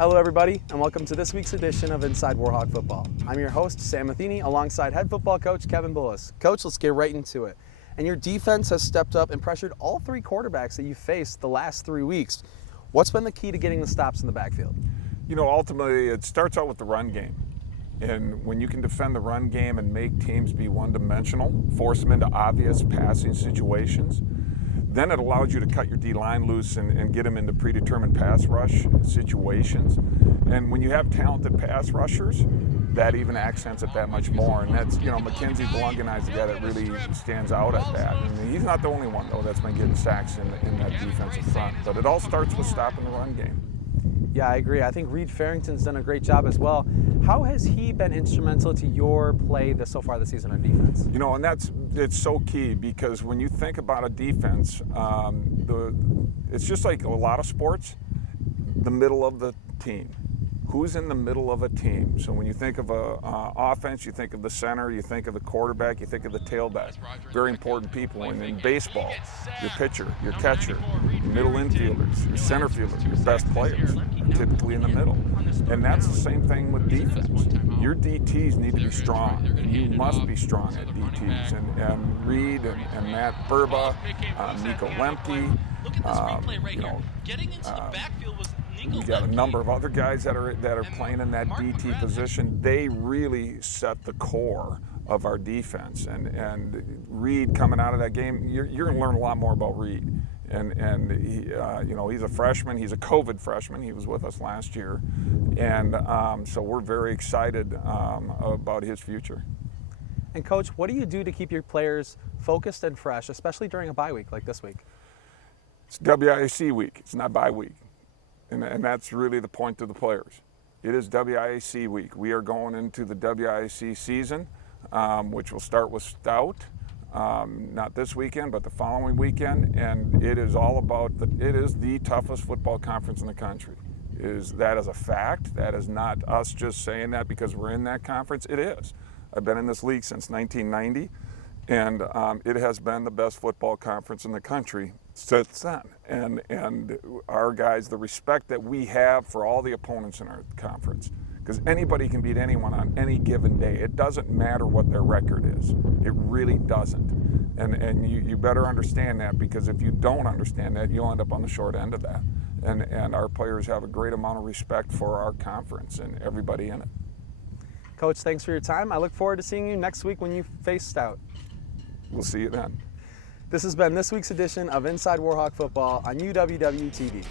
Hello everybody, and welcome to this week's edition of Inside Warhawk Football. I'm your host, Sam Matheny, alongside head football coach Kevin Bullis. Coach, let's get right into it. And your defense has stepped up and pressured all three quarterbacks that you faced the last 3 weeks. What's been the key to getting the stops in the backfield? You know, ultimately it starts out with the run game. And when you can defend the run game and make teams be one-dimensional, force them into obvious passing situations, then it allows you to cut your D-line loose and get them into predetermined pass rush situations. And when you have talented pass rushers, that even accents it that much more. And that's, you know, Mackenzie Blungeni's the guy that really stands out at that. And he's not the only one, though, that's been getting sacks in that defensive front. But it all starts with stopping the run game. Yeah, I agree. I think Reed Farrington's done a great job as well. How has he been instrumental to your play so far this season on defense? You know, and it's so key, because when you think about a defense, it's just like a lot of sports, the middle of the team. Who's in the middle of a team? So when you think of a offense, you think of the center, you think of the quarterback, you think of the tailback. Very important people. And in baseball, your pitcher, your catcher, your middle infielders, your center fielders, your best players are typically in the middle. And that's the same thing with defense. Your DTs need to be strong. You must be strong at DTs. And Reed and Matt Burba, Nico Lemke, we got a number of other guys that are playing in that DT position. They really set the core of our defense. And Reed coming out of that game, you're going to learn a lot more about Reed. And he, he's a freshman. He's a COVID freshman. He was with us last year, and so we're very excited about his future. And Coach, what do you do to keep your players focused and fresh, especially during a bye week like this week? It's WIAC week. It's not bye week. And that's really the point to the players. It is WIAC week. We are going into the WIAC season, which will start with Stout, not this weekend, but the following weekend. And it is all about, it is the toughest football conference in the country. That is a fact. That is not us just saying that because we're in that conference. It is. I've been in this league since 1990, and it has been the best football conference in the country since then. And our guys, the respect that we have for all the opponents in our conference, because anybody can beat anyone on any given day. It doesn't matter what their record is. It really doesn't. And you better understand that, because if you don't understand that, you'll end up on the short end of that. And our players have a great amount of respect for our conference and everybody in it. Coach, thanks for your time. I look forward to seeing you next week when you face Stout. We'll see you then. This has been this week's edition of Inside Warhawk Football on UWW-TV.